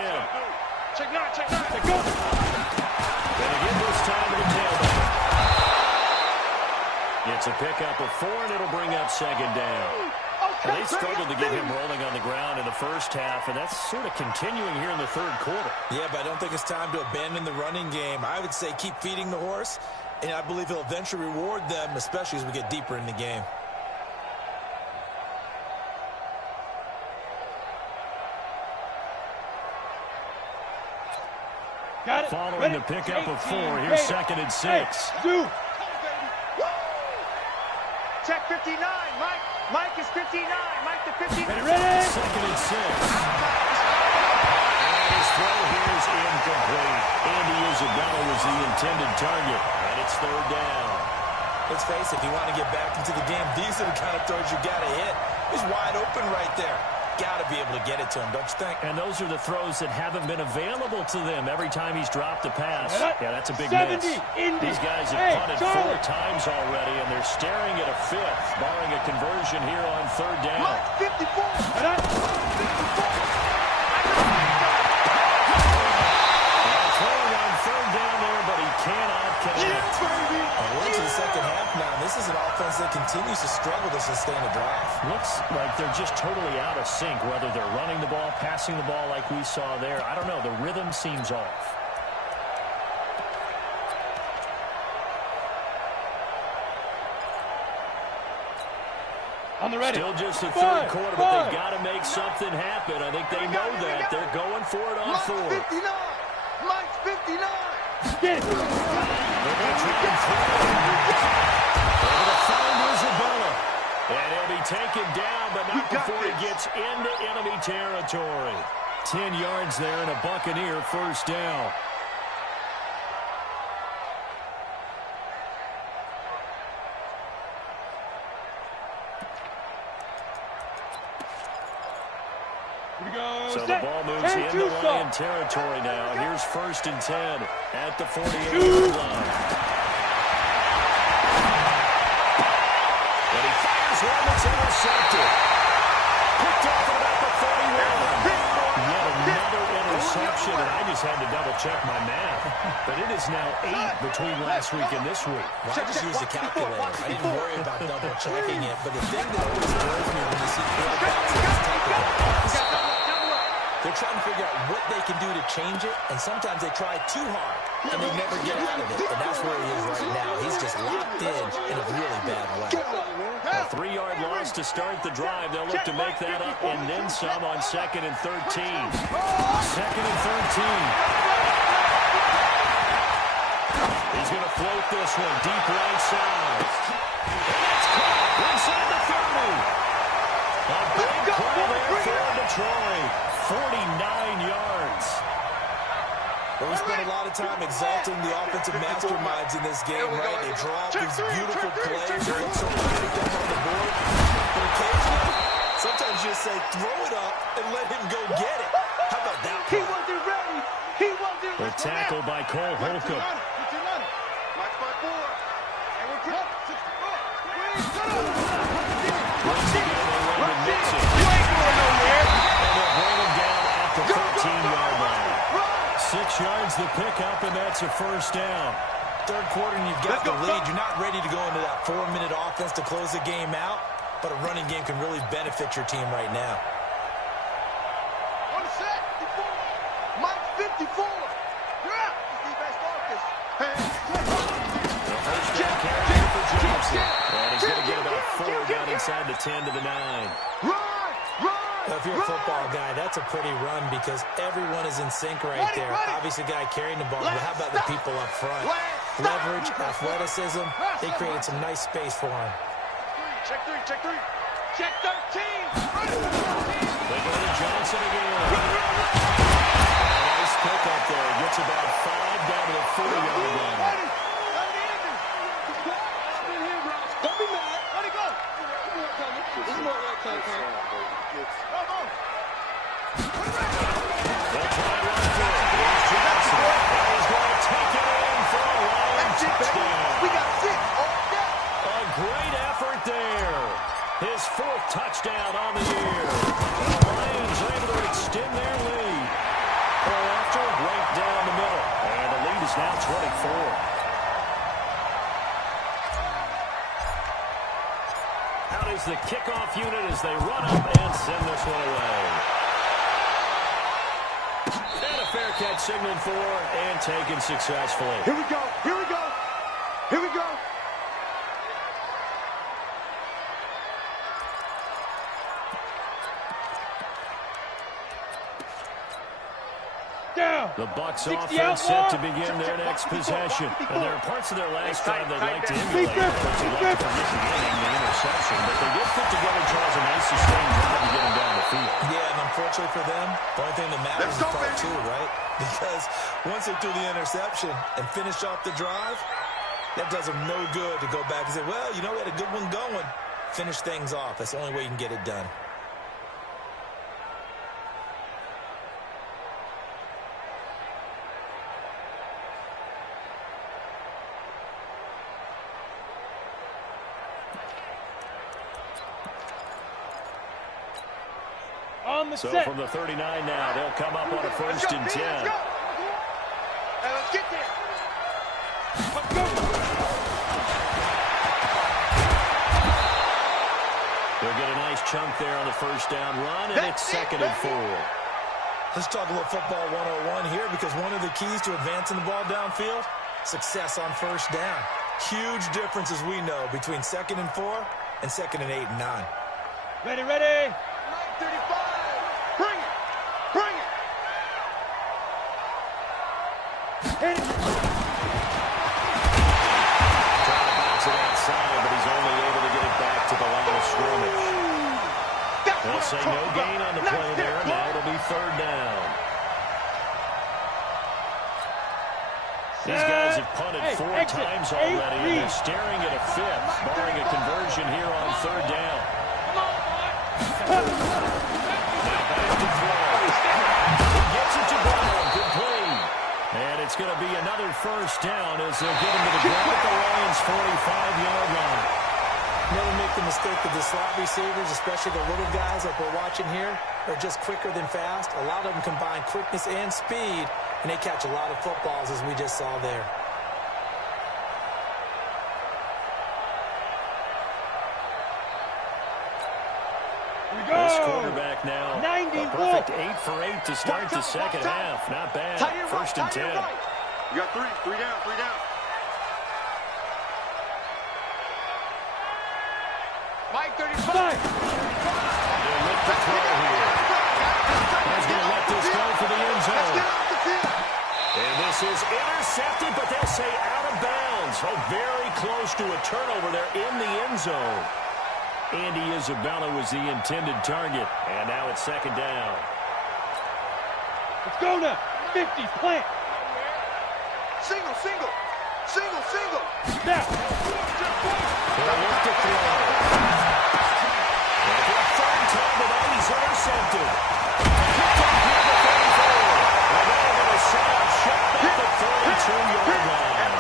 Check 9, check 9. Go. Gonna give this time to the tailback. It's a pickup of 4, and it'll bring up 2nd down. Well, they struggled to get him rolling on the ground in the first half, and that's sort of continuing here in the third quarter. Yeah, but I don't think it's time to abandon the running game. I would say keep feeding the horse, and I believe he'll eventually reward them, especially as we get deeper in the game. Got it. Following the pickup of 4, here's 2nd and 6. Check 59, Mike. Mike is 59. Mike to 59. Ready. 2nd and 6. And his throw here is incomplete. Andy Isabella was the intended target, and it's third down. Let's face it, if you want to get back into the game, these are the kind of throws you got to hit. He's wide open right there. got to be able to get it to him, don't you think? And those are the throws that haven't been available to them every time he's dropped a pass. Yeah, that's a big miss. These guys have punted 4 times already, and they're staring at a 5th, barring a conversion here on 3rd down. Mike 54. Throwing on 3rd down there, but he cannot connect. We're into the second half now, and this is an offense that continues to struggle to sustain a drive. Looks like they're just totally out of sync, whether they're running the ball, passing the ball like we saw there. I don't know. The rhythm seems off. On the ready. Still just the 3rd quarter, but they've got to make something happen. I think they know that. They're going for it on 4th. Mike 59. Mike 59. Get it. They're going to try and throw it. They're going to find Isabella. And he'll be taken down, but not before he gets into enemy territory. 10 yards there and a Buccaneer 1st down. So the ball moves into Lion territory now. Here's 1st and 10 at the 48-yard line. And he fires one that's intercepted. Picked off at about the 31. Yet another interception, and I just had to double-check my math. But it is now 8 between last week and this week. Well, I just used a calculator. I didn't worry about double-checking it. But the thing that always throws me when you see quarterbacks in this type of offense, they're trying to figure out what they can do to change it, and sometimes they try too hard, and they never get out of it. And that's where he is right now. He's just locked in a really bad way. A 3-yard loss to start the drive. They'll look to make that up and then some on 2nd and 13. 2nd and 13. He's going to float this one deep right side. And that's caught inside the 30. A big play there for Detroit. 49 yards. Well, we spent a lot of time exalting the offensive masterminds in this game, right? They draw up these beautiful plays. They look so perfect up on the board. But occasionally, sometimes you just say, throw it up and let him go get it. How about that play? He wasn't ready. He wasn't ready. The tackle by Cole Holcomb. Mike 54. And we're good. 64. Once again, they run the mixing. And they'll bring him down at the 13-yard line. 6 yards the pickup, and that's a 1st down. 3rd quarter, and you've got the lead. You're not ready to go into that 4-minute offense to close the game out, but a running game can really benefit your team right now. On the set. Mike 54. Yeah. Defense focus. First down carry for Johnson. And he's going to get about 4 down inside the 10 to the 9. Run. Well, if you're a football guy, that's a pretty run because everyone is in sync right there. Obviously, the guy carrying the ball, but how about the people up front? Leverage, athleticism, they created some nice space for him. Check 3. Check 3. Check 13. They go to Johnson again. Nice pick up there. Gets about 5 down to the 40-yard line. Don't be mad. Let it go. This is more like time. Come on. They'll try and run for it. Here's Johnson. And he's going to take it in for a Lions touchdown. We got 6 all day. A great effort there. His 4th touchdown on the year. And the Lions are able to extend their lead. Pull after right down the middle. And the lead is now 24. Out is the kickoff unit as they run up and send this one away. And a fair catch signaled for and taken successfully. Here we go. Here we go. Here we go. Down. The Bucs 60 offense out, set to begin their next possession. And there are parts of their last drive they'd like to emulate. Of course, they'd like to forget the game, the interception. But they did put together, Charles, a nice sustained drive to get them down the field. Yeah, and unfortunately for them, the only thing that matters is part 2, right? Because once they threw the interception and finished off the drive, that does them no good to go back and say, well, you know, we had a good one going. Finish things off. That's the only way you can get it done. on the So set. from the 39 now, they'll come up on a 1st and 10. Hey, let's get there. Let's go. They'll get a nice chunk there on the 1st down run, and it's 2nd and 4. Let's talk about football 101 here, because one of the keys to advancing the ball downfield, success on 1st down. Huge difference, as we know, between 2nd and 4 and 2nd and 8 and 9. Ready, ready. 35. Bring it. Bring it. Hit it. Trying to bounce it outside, but he's only able to get it back to the line of scrimmage. They'll say no gain on the play there. Now it'll be 3rd down. These guys have punted 4 times already, and they're staring at a 5th, barring a conversion here on 3rd down. Now back to throw. He gets it to Brown. Good play. And it's going to be another 1st down as they'll get him to the ground at the Lions' 45-yard line. Never make the mistake that the slot receivers, especially the little guys like we're watching here, are just quicker than fast. A lot of them combine quickness and speed, and they catch a lot of footballs, as we just saw there. Here we go. This quarterback now, 90 a perfect 8 for 8 to start the second half. Not bad. 1st and 10. You got 3 down, 3 down. Mike 35. They'll look to throw here. He's going to let this go for the end zone. And this is intercepted, but they'll say out of bounds. Oh, very close to a turnover there in the end zone. Andy Isabella was the intended target. And now it's 2nd down. Let's go now. 50, plant. Single, single. Single, single. Now. They'll look to throw. And for the 3rd time tonight, he's intercepted. Picked up here at the 34. And they're going to set up shop at the 32-yard line.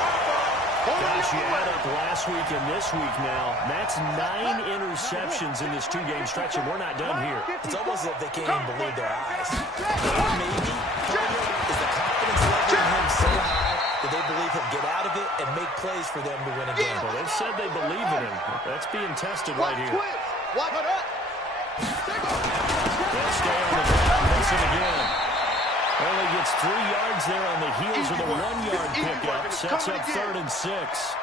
Gosh, you add up last week and this week now. That's 9 interceptions in this 2-game stretch, and we're not done here. It's almost as if they can't even believe their eyes. Or maybe part of it is the confidence level in him so high that they believe he'll get out of it and make plays for them to win a game. Well, they've said they believe in him. That's being tested right here. Watch it up. They'll stay on the ground. Miss it again. Only gets 3 yards there on the heels of the 1-yard pickup. Sets up 3rd and 6.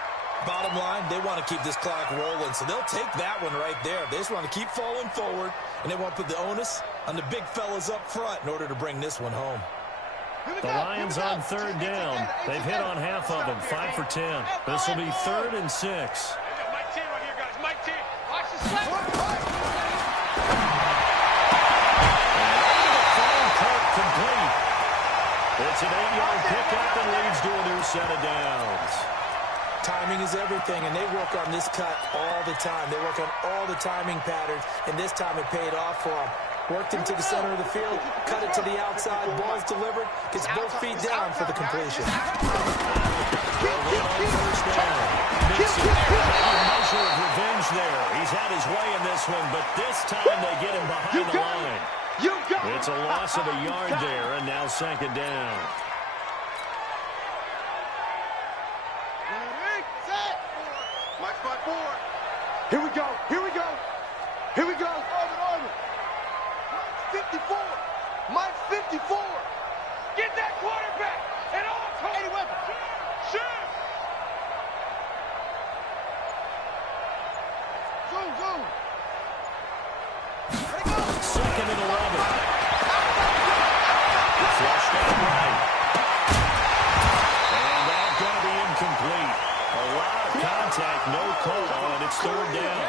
Bottom line, they want to keep this clock rolling, so they'll take that one right there. They just want to keep falling forward, and they want to put the onus on the big fellas up front in order to bring this one home. The Lions on 3rd down. They've hit on half of them, 5 for 10. This will be 3rd and 6. Mike 10 right here, guys. Mike 10. Watch the slap. Complete. It's an 8-yard pickup and leads to a new set of downs. Timing is everything, and they work on this cut all the time. They work on all the timing patterns, and this time it paid off for them. Worked into the center of the field, cut it to the outside, ball's delivered, gets both feet down for the completion. First down. Mixon, a measure of revenge there. He's had his way in this one, but this time they get him behind the line. It's a loss of a yard there, and now 2nd down. Mike spot 4. Here we go. Here we go. Here we go. Orbit. Mike 54. Mike 54. Get that quarterback. And all time. Any weapon. Shoot. Zoom. 2nd and 11. Flushed out right. And that's going to be incomplete. A lot of contact, no call, and it's 3rd down.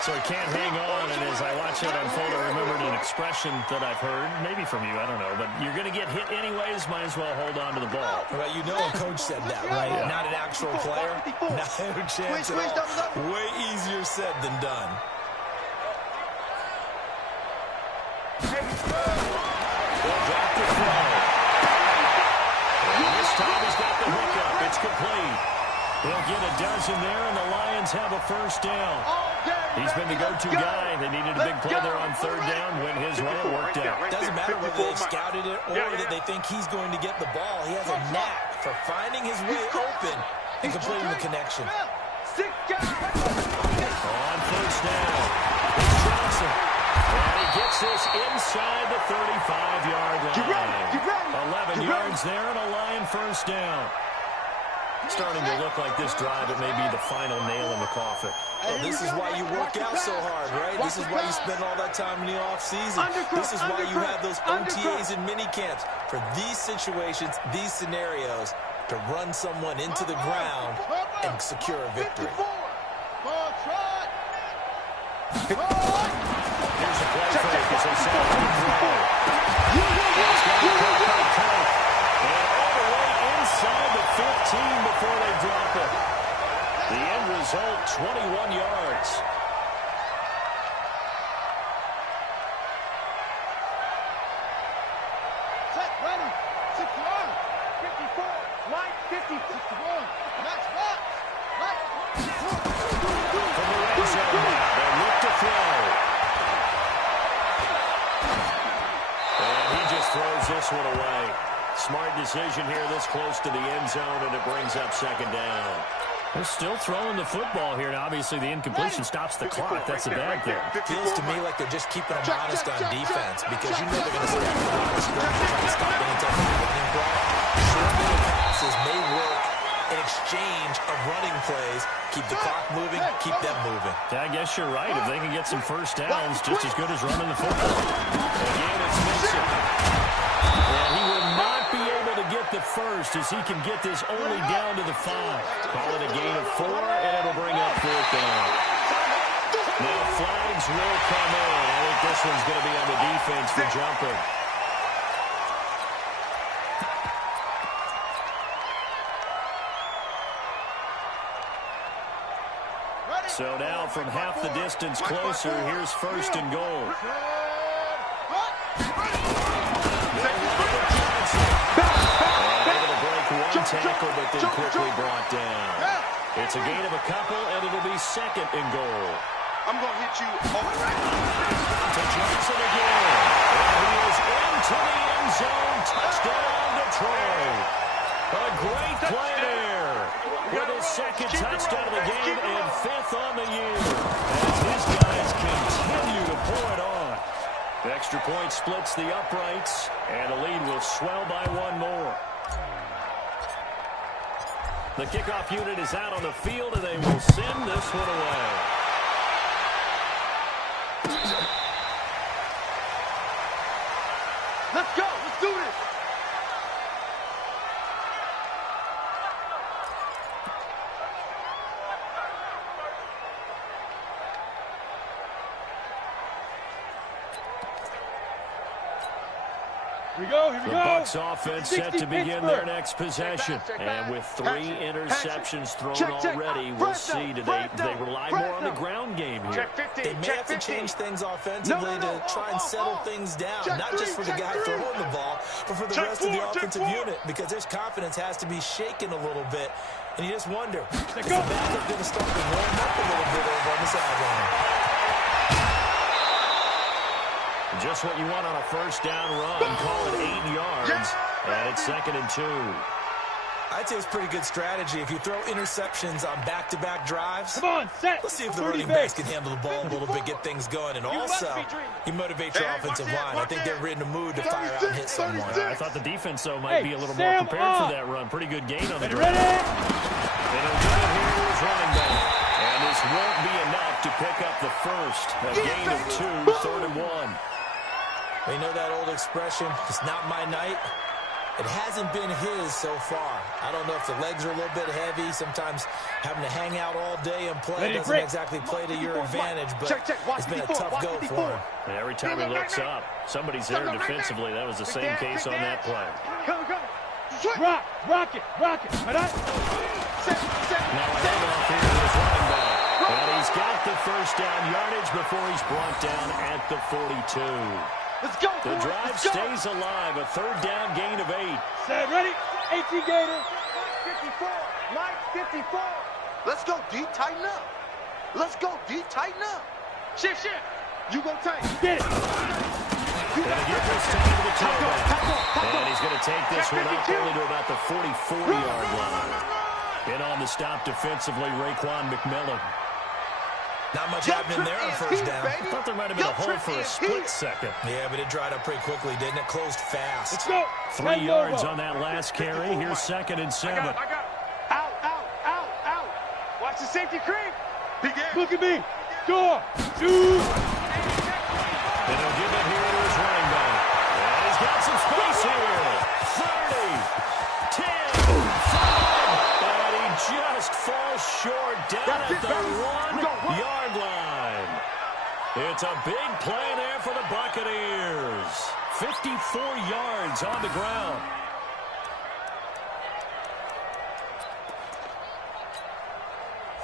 So he can't hang on, and as I watch that unfold, I remembered an expression that I've heard, maybe from you, I don't know, but you're going to get hit anyways, might as well hold on to the ball. Well, you know a coach said that, right? Yeah. Not an actual player. Not a chance at all. Way easier said than done. They'll drop the throw. And this time he's got the hookup. It's complete. They'll get a dozen there, and the Lions have a 1st down. He's been the go-to guy. They needed a big play there on third down when his way it worked out. Doesn't matter whether they've scouted it or that they think he's going to get the ball. He has a knack for finding his way open and completing the connection. On first down, it's Johnson. And he gets this inside the 35-yard line. 11 yards there and a Lion first down. Starting to look like this drive, it may be the final nail in the coffin. Well, this is why you work out so hard, right? This is why you spend all that time in the offseason. This is why you have those OTAs and mini camps. For these situations, these scenarios, to run someone into the ground and secure a victory. Here's a play fake as they set up the throw. And all the way inside the 15 before they drop it. The end result, 21 yards. Set, ready, 61, 54, Mike, 50, 61, match box, Mike. From the red zone now, they look to throw. And he just throws this one away. Smart decision here this close to the end zone, and it brings up second down. They're still throwing the football here, and obviously the incompletion stops the clock. That's a bad thing. Feels to me like they're just keeping them honest on defense because you know they're going to stack the line of scrimmage and try to stop any type of running play. Short little passes may work in exchange of running plays. Keep the clock moving, keep them moving. I guess you're right. If they can get some first downs, just as good as running the football. Again, it's Mixon. And he will not be able to get the first as he can get this only down to the 5. Call it a gain of 4, and it'll bring up fourth down. Now flags will come in. I think this one's going to be on the defense for jumping. So now from half the distance closer, here's first and goal. Able to break one tackle, but then quickly brought down. It's a gain of a couple, and it'll be second and goal. I'm going to hit you all right. To Johnson again. And he is into the end zone. Touchdown, Detroit. A great play there. With his second touchdown of the game and 5th on the year. As his guys continue to pour it on. The extra point splits the uprights, and the lead will swell by one more. The kickoff unit is out on the field, and they will send this one away. Let's go. Let's do this. Here we go, here we The go. Bucs offense set to begin their next possession. And with 3 interceptions thrown already, we'll see. Do they rely more on the ground game here? They may have to change things offensively to try and settle things down, not just for the guy throwing the ball, but for the rest of the offensive unit, because their confidence has to be shaken a little bit. And you just wonder, is the backup going to start to warm up a little bit over on the sideline? Just what you want on a first down run. Call it 8 yards. And it's second and 2. I'd say it's pretty good strategy. If you throw interceptions on back-to-back drives, Come on, set. let's see if the running backs can handle the ball a little bit, get things going. And also, you motivate your offensive line. I think they're in the mood to fire out and hit someone. I thought the defense, though, might be a little more prepared for that run. Pretty good gain on the drive. Ready? And he'll get it here to his running back. And this won't be enough to pick up the first. A gain of 2, 3rd and 1. You know that old expression, it's not my night? It hasn't been his so far. I don't know if the legs are a little bit heavy. Sometimes having to hang out all day and play doesn't exactly play to your advantage, but it's been a tough go for him. And every time he looks up, somebody's there defensively. That was the same case on that play. Rock it. Now a handoff here to his running back. And he's got the first down yardage before he's brought down at the 42. Let's go. The drive stays alive. A 3rd down gain of 8. Set, ready? 18 Gator. 54. Mike, 54. Let's go, D. Tighten up. Let's go, D. Tighten up. Shift. You go tight. Get it. Going to give this time to the tailback. And he's going to take this one up only to about the 44-yard line. In on the stop defensively, Raekwon McMillan. Not much happening there on first down. I thought there might have been a hole for a split second. Yeah, but it dried up pretty quickly, didn't it? Closed fast. Let's go. 3 yards on that last carry. Here's 2nd and 7. I got it. Out. Watch the safety creep. Look at me. Go. Shoot. And he'll give it here to his running back. And he's got some space here. 30, 10, 5. And he just falls short down at the 1-yard line. It's a big play there for the Buccaneers. 54 yards on the ground.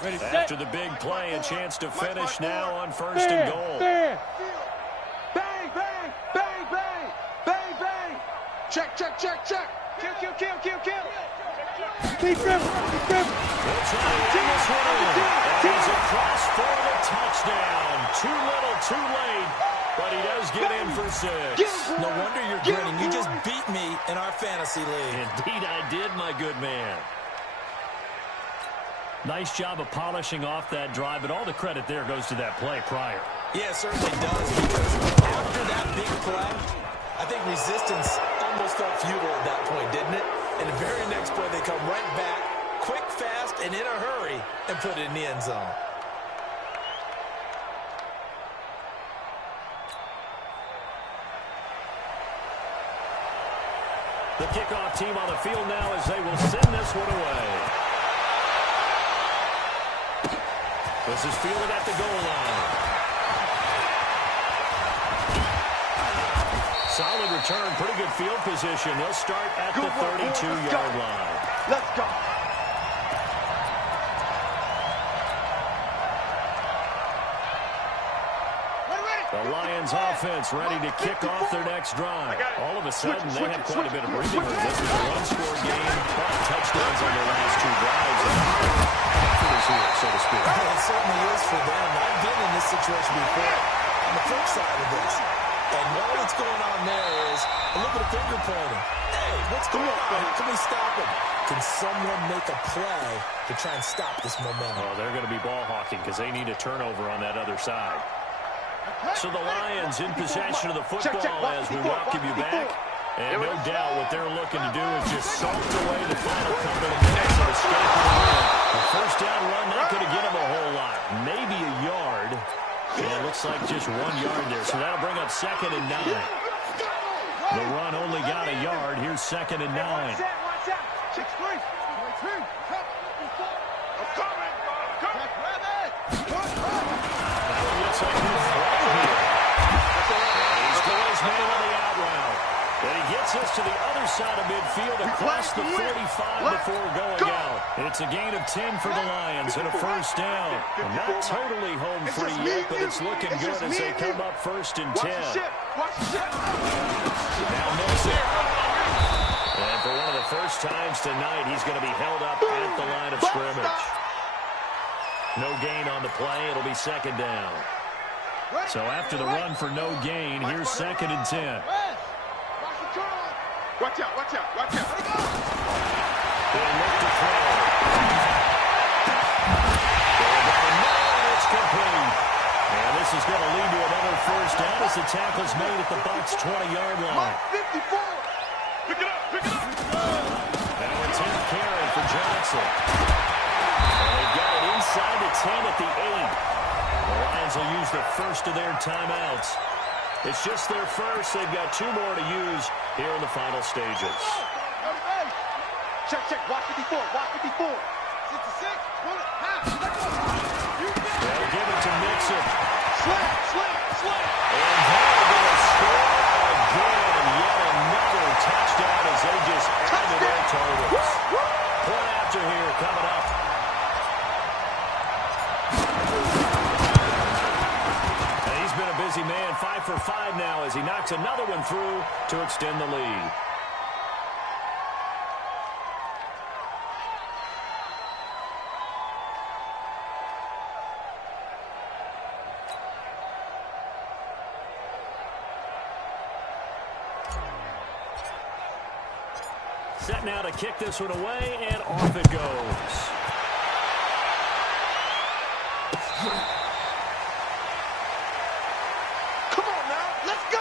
Ready, After the big play, a chance to finish now on 1st and goal. Bang. Check. Kill. Keep him. They'll try to end this one in. And he's across for the touchdown. Too little, too late. But he does get in for 6. No wonder you're grinning. You just beat me in our fantasy league. Indeed I did, my good man. Nice job of polishing off that drive, but all the credit there goes to that play prior. Yeah, it certainly does, because after that big play, I think resistance almost felt futile at that point, didn't it? And the very next play, they come right back, quick, fast, and in a hurry, and put it in the end zone. The kickoff team on the field now as they will send this one away. This is fielded at the goal line. Solid return, pretty good field position. They'll start at the 32-yard line. Let's go. The Lions offense ready to kick off their next drive. All of a sudden, they have quite a bit of breathing room. This is a one-score game. Touchdowns on their last 2 drives. Confidence here, so to speak. It certainly is for them. I've been in this situation before on the flip side of this. And all that's going on there is a little bit of finger pointing. Hey, what's going on? How can we stop him? Can someone make a play to try and stop this momentum? Oh, they're going to be ball hawking because they need a turnover on that other side. So the Lions in possession of the football as we welcome you back. And no doubt what they're looking to do is just soak away the final couple of minutes and escape the win. A first down run, not going to get them a whole lot. Maybe a yard. And it looks like just 1 yard there. So that'll bring up 2nd and 9. The run only got a yard. Here's 2nd and 9. Watch out. 6-3. I'm coming. Looks like he's right here. And he's got his man on the out route. And he gets us to the other side of midfield across the 45 before going out. It's a gain of 10 for the Lions and a first down. Not totally home free yet, but it's looking good as they come up 1st and 10. Now Mixon. And for one of the first times tonight, he's going to be held up at the line of scrimmage. No gain on the play. It'll be 2nd down. So after the run for no gain, here's 2nd and 10. Watch out. They'll look to throw. It's complete. And this is going to lead to another first down as the tackle's made at the Bucs' 20-yard line. 54. Pick it up. Now a 10th carry for Johnson. And they've got it inside the 10 at the 8. The Lions will use the first of their timeouts. It's just their first. They've got 2 more to use here in the final stages. Check. Watch 54. 66. Pull it. Pass. They'll give it to Mixon. Slam. And they're going to score again. Yet another touchdown as they just add to their totals. Point after here coming up. And he's been a busy man. 5 for 5 now as he knocks another one through to extend the lead. Set now to kick this one away, and off it goes. Come on now, let's go.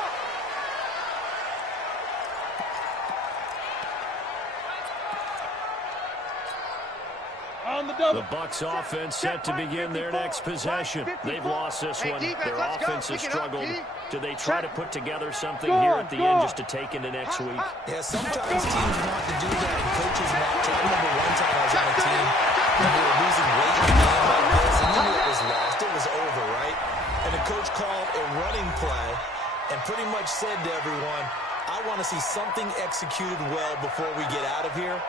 On the double. The Bucs offense set to begin their next possession. They've lost this one. Their offense has struggled. Do they try to put together something here at the end just to take into next week? Yeah, sometimes teams want to do that, and coaches want to. I remember one time I was on a team, and we were losing weight in a game like this, and you knew it was lost. It was over, right? And the coach called a running play and pretty much said to everyone, I want to see something executed well before we get out of here.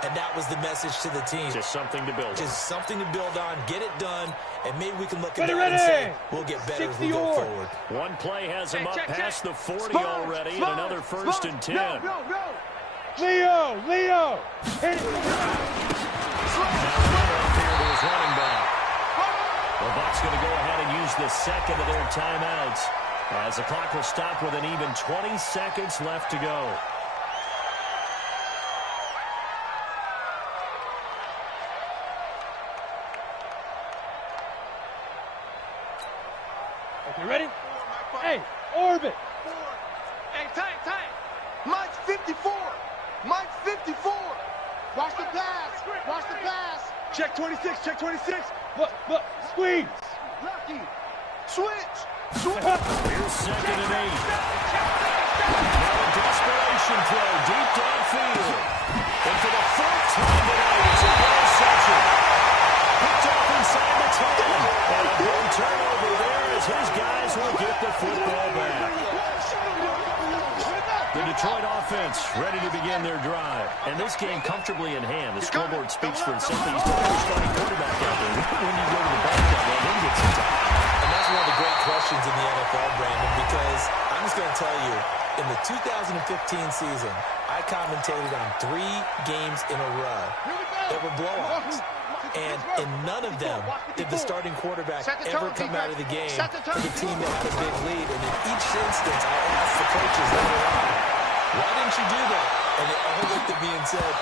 And that was the message to the team. Just something to build on. Just something to build on, get it done, and maybe we can look at that and say, we'll get better as we go forward. One play has him up past the 40 already, and another first and 10. Leo! Hit it! His running back. The Bucs going to go ahead and use the second of their timeouts as the clock will stop with an even 20 seconds left to go. You ready? Hey, orbit. Hey, tight. Mike's 54. Mike's 54. Watch the pass. Check 26. Look, squeeze. Lucky. Switch. Here's second and 8. Now a desperation throw deep downfield. And for the fourth time tonight, it's an interception. Picked up inside the 10. And a big turnover there as his guys will get the football back. The Detroit offense ready to begin their drive. And this game comfortably in hand. The scoreboard speaks for itself. He's not a starting quarterback out there. When you go to the backup, well, then get some time. And that's one of the great questions in the NFL, Brandon, because I'm just going to tell you, in the 2015 season, I commentated on 3 games in a row that were blowouts. And in none of them did the starting quarterback ever come out of the game for the team that had a big lead. And in each instance, I asked the coaches later on, why didn't you do that? And they all looked at me and said,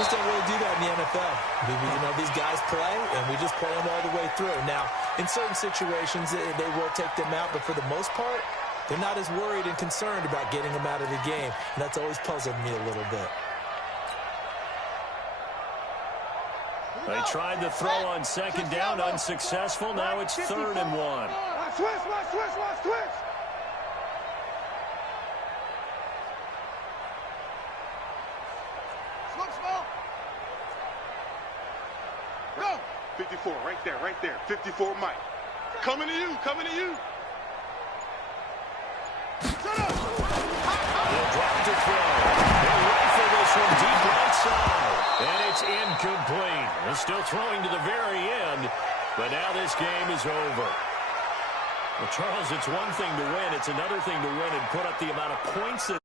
just don't really do that in the NFL. You know, these guys play, and we just play them all the way through. Now, in certain situations, they will take them out, but for the most part, they're not as worried and concerned about getting them out of the game. And that's always puzzled me a little bit. They tried the throw on second down, unsuccessful. Now it's 3rd and 1. Watch switch. Go. 54, right there. 54, Mike. Coming to you. They'll drop to throw. They'll rifle this one deep right side. And it's incomplete. They're still throwing to the very end, but now this game is over. Well, Charles, it's one thing to win. It's another thing to win and put up the amount of points that